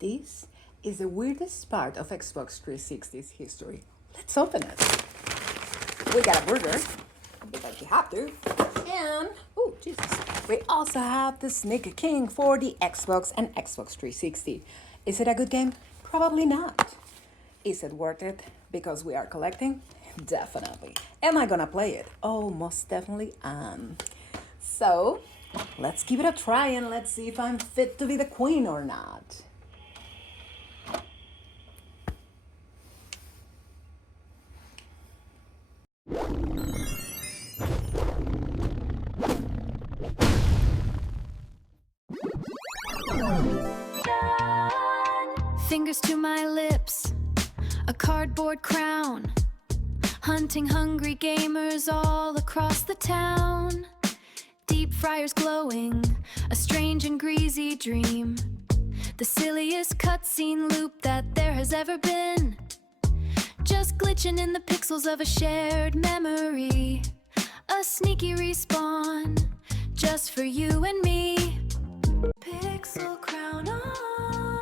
This is the weirdest part of Xbox 360's history. Let's open it. We got a burger, because you have to. And, oh, Jesus. We also have the Sneaker King for the Xbox and Xbox 360. Is it a good game? Probably not. Is it worth it because we are collecting? Definitely. Am I gonna play it? Oh, most definitely am. So, let's give it a try and let's see if I'm fit to be the queen or not. Fingers to my lips, a cardboard crown, hunting hungry gamers all across the town. Deep fryers glowing, a strange and greasy dream, the silliest cutscene loop that there has ever been. Just glitching in the pixels of a shared memory, a sneaky respawn, just for you and me. Pixel crown on,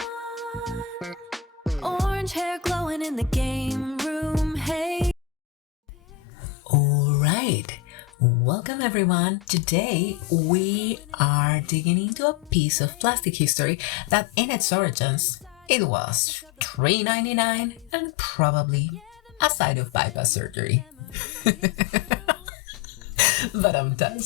orange hair glowing in the game room, hey. Alright, welcome everyone. Today we are digging into a piece of plastic history that in its origins it was $3.99 and probably a side of bypass surgery. But I'm done.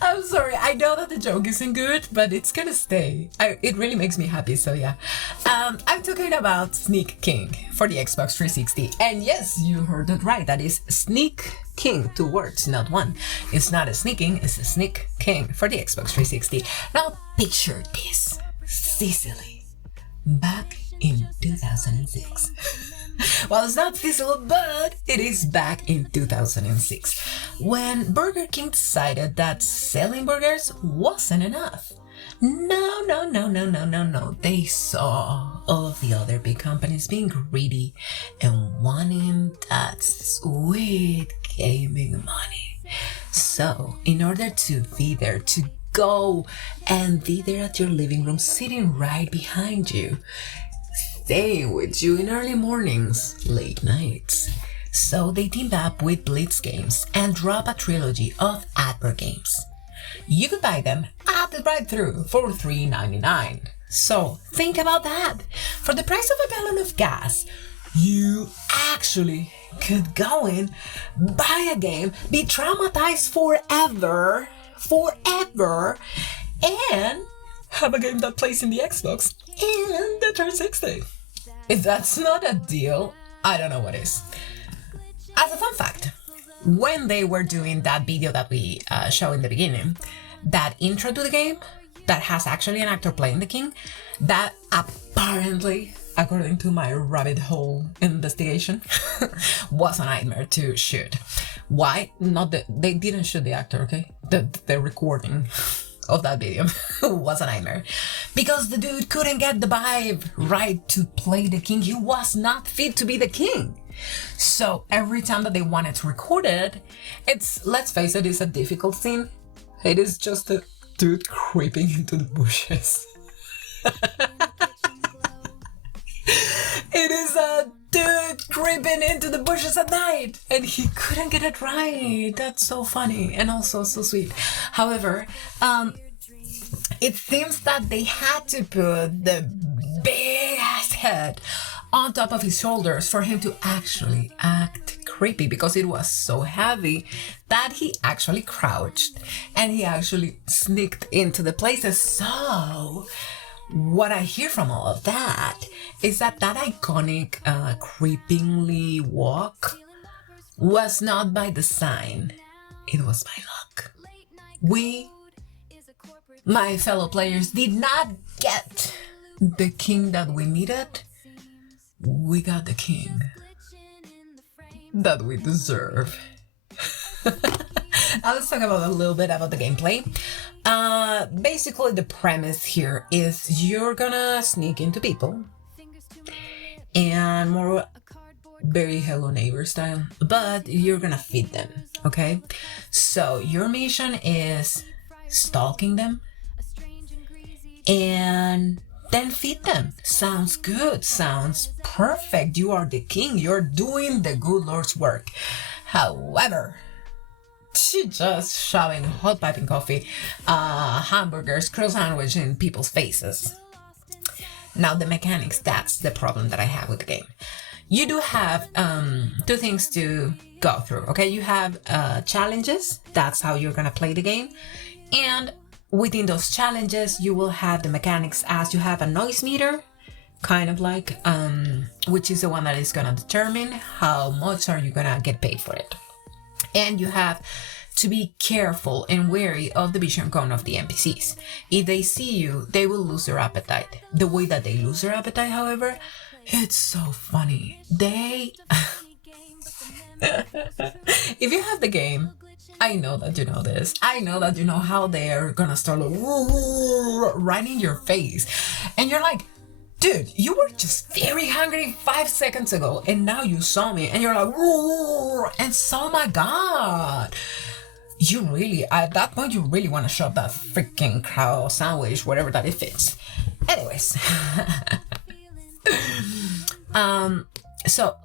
I'm sorry, I know that the joke isn't good, but it's gonna stay. It really makes me happy, so yeah. I'm talking about Sneak King for the Xbox 360. And yes, you heard it right, that is Sneak King, 2 words, not one. It's not a sneaking, it's a Sneak King for the Xbox 360. Now picture this, Sicily, back in 2006. Well, it's not Sicily, but it is back in 2006, when Burger King decided that selling burgers wasn't enough. No. They saw all of the other big companies being greedy and wanting that sweet gaming money. So, in order to be there, to go and be there at your living room, sitting right behind you, stay with you in early mornings, late nights. So they teamed up with Blitz Games and dropped a trilogy of advert games. You could buy them at the drive-thru for $3.99. So think about that. For the price of a gallon of gas, you actually could go in, buy a game, be traumatized forever, and have a game that plays in the Xbox and the 360. If that's not a deal, I don't know what is. As a fun fact, when they were doing that video that we show in the beginning, that intro to the game that has actually an actor playing the king, that apparently, according to my rabbit hole investigation, was a nightmare to shoot. Why? They didn't shoot the actor, okay? The recording of that video was a nightmare, because the dude couldn't get the vibe right to play the king. He was not fit to be the king. So every time that they wanted to record it, let's face it, it's a difficult scene. It is just a dude creeping into the bushes. It is a dude creeping into the bushes at night, and he couldn't get it right. That's so funny and also so sweet. However, it seems that they had to put the big ass head on top of his shoulders for him to actually act creepy, because it was so heavy that he actually crouched and he actually sneaked into the places. So what I hear from all of that is that iconic creepingly walk was not by design, it was by luck. We, my fellow players, did not get the king that we needed. We got the king that we deserve. Now let's talk about a little bit about the gameplay. Basically the premise here is you're gonna sneak into people, and more very Hello Neighbor style, but you're gonna feed them, okay? So your mission is stalking them, and then feed them. Sounds good. Sounds perfect. You are the king. You're doing the good Lord's work. However, she just shoving hot piping coffee, hamburgers, cross sandwich in people's faces. Now the mechanics, that's the problem that I have with the game. You do have two things to go through, okay? You have challenges, that's how you're gonna play the game. And within those challenges, you will have the mechanics as you have a noise meter, kind of like, which is the one that is gonna determine how much are you gonna get paid for it. And you have to be careful and wary of the vision cone of the NPCs. If they see you, they will lose their appetite. The way that they lose their appetite, however, it's so funny. They... If you have the game, I know that you know this. I know that you know how they're gonna start like, right in your face. And you're like, dude, you were just very hungry 5 seconds ago, and now you saw me, and you're like, and so, my God. You really, at that point, you really want to shove that freaking crow sandwich, whatever that it fits. Anyways. So,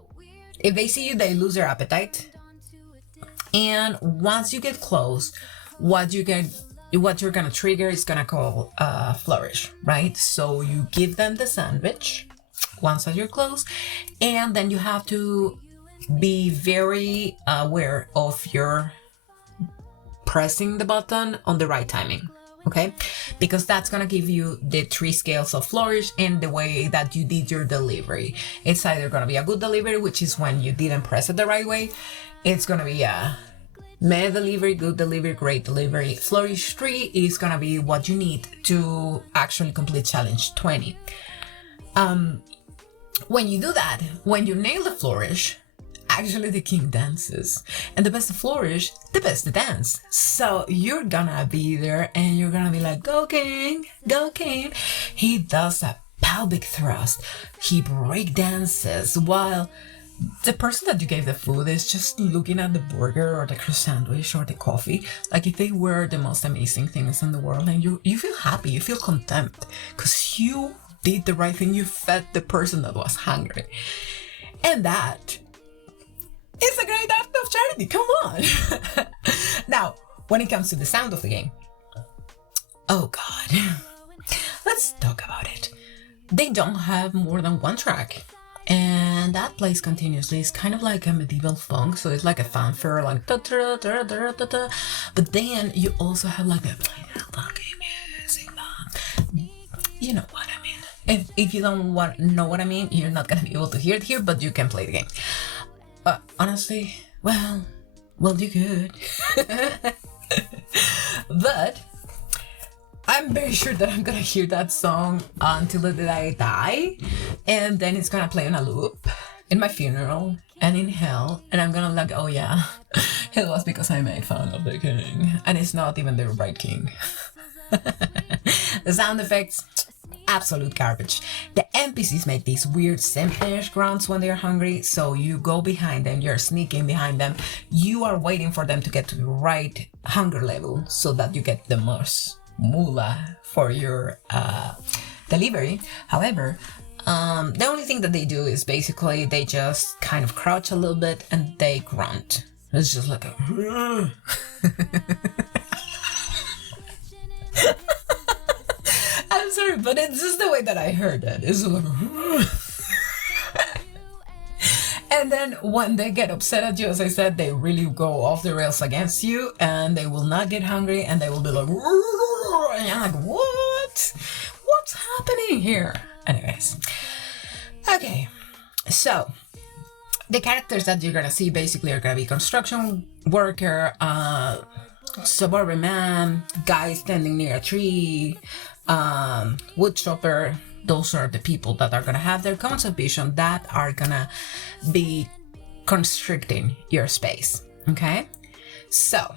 if they see you, they lose their appetite. And once you get close, what you're gonna trigger is gonna call flourish, right? So you give them the sandwich once that you're close, and then you have to be very aware of your pressing the button on the right timing, okay? Because that's gonna give you the 3 scales of flourish and the way that you did your delivery. It's either gonna be a good delivery, which is when you didn't press it the right way. It's gonna be a meh delivery, good delivery, great delivery. Flourish 3 is gonna be what you need to actually complete challenge 20. When you do that, when you nail the flourish, actually the king dances. And the best the flourish, the best the dance. So you're gonna be there and you're gonna be like, go king, go king. He does a pelvic thrust. He break dances while the person that you gave the food is just looking at the burger or the cross sandwich or the coffee like if they were the most amazing things in the world, and you feel happy, you feel content because you did the right thing. You fed the person that was hungry, and that is a great act of charity. Come on. Now, when it comes to the sound of the game, oh God, let's talk about it. They don't have more than one track. And that plays continuously. It's kind of like a medieval funk, so it's like a fanfare, like da da da da da da. But then you also have like the funky music. You know what I mean. If you don't know what I mean, you're not gonna be able to hear it here, but you can play the game. Honestly, well, you could. But I'm very sure that I'm gonna hear that song until the day I die, and then it's gonna play on a loop in my funeral and in hell, and I'm gonna like, oh yeah, it was because I made fun of the king, and it's not even the right king. The sound effects, absolute garbage. The NPCs make these weird simpish grunts when they're hungry, so you go behind them, you're sneaking behind them, you are waiting for them to get to the right hunger level so that you get the most moolah for your delivery. However, the only thing that they do is basically they just kind of crouch a little bit and they grunt. It's just like a I'm sorry, but it's just the way that I heard it. It's like and then when they get upset at you, as I said, they really go off the rails against you, and they will not get hungry, and they will be like, and you're like, what? What's happening here? Anyways, okay, so the characters that you're gonna see basically are gonna be construction worker, suburban man, guy standing near a tree, wood chopper. Those are the people that are gonna have their cones of vision that are gonna be constricting your space, okay? So,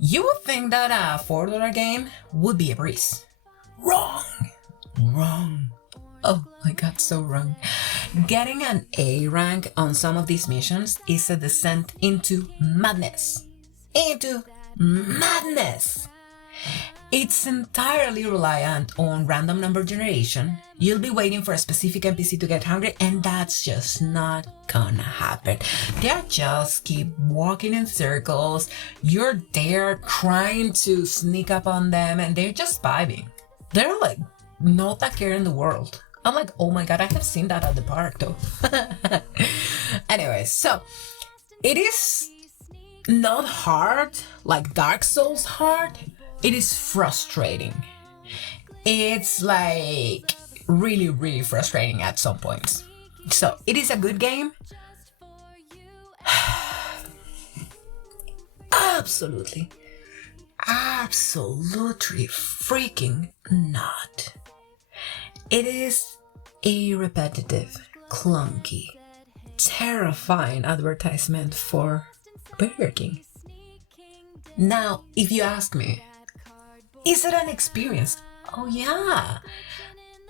you would think that a $4 game would be a breeze. Wrong. Oh my God, so wrong. Getting an A rank on some of these missions is a descent into madness. It's entirely reliant on random number generation. You'll be waiting for a specific NPC to get hungry, and that's just not gonna happen. They'll just keep walking in circles. You're there trying to sneak up on them, and they're just vibing. They're like not that care in the world. I'm like, oh my god, I have seen that at the park though. Anyway, so it is not hard, like Dark Souls hard. It is frustrating. It's like really, really frustrating at some points. So it is a good game. Absolutely freaking not. It is a repetitive, clunky, terrifying advertisement for Burger King. Now, if you ask me, is it an experience? Oh yeah,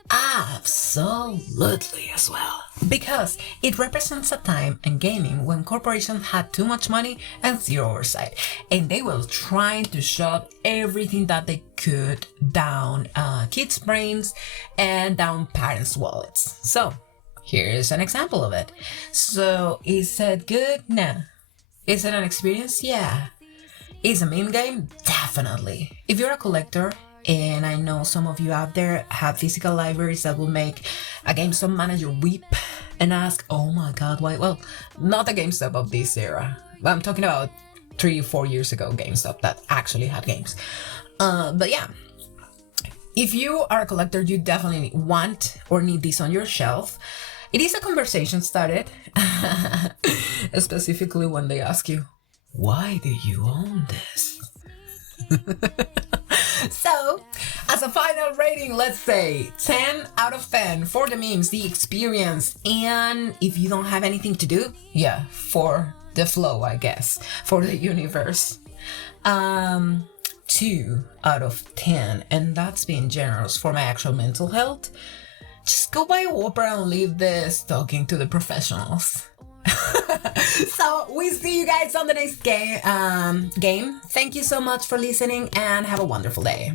absolutely as well. Because it represents a time in gaming when corporations had too much money and zero oversight, and they were trying to shove everything that they could down kids' brains and down parents' wallets. So here's an example of it. So is it good? Nah. Is it an experience? Yeah. Is a meme game? Definitely. If you're a collector, and I know some of you out there have physical libraries that will make a GameStop manager weep and ask, oh my god, why? Well, not the GameStop of this era. I'm talking about 3 or 4 years ago GameStop that actually had games. But yeah, if you are a collector, you definitely want or need this on your shelf. It is a conversation started, specifically when they ask you, why do you own this? So, as a final rating, let's say 10 out of 10 for the memes, the experience, and if you don't have anything to do, yeah, for the flow, I guess, for the universe. 2 out of 10, and that's being generous for my actual mental health. Just go buy a Whopper and leave this talking to the professionals. So we see you guys on the next game. Thank you so much for listening and have a wonderful day.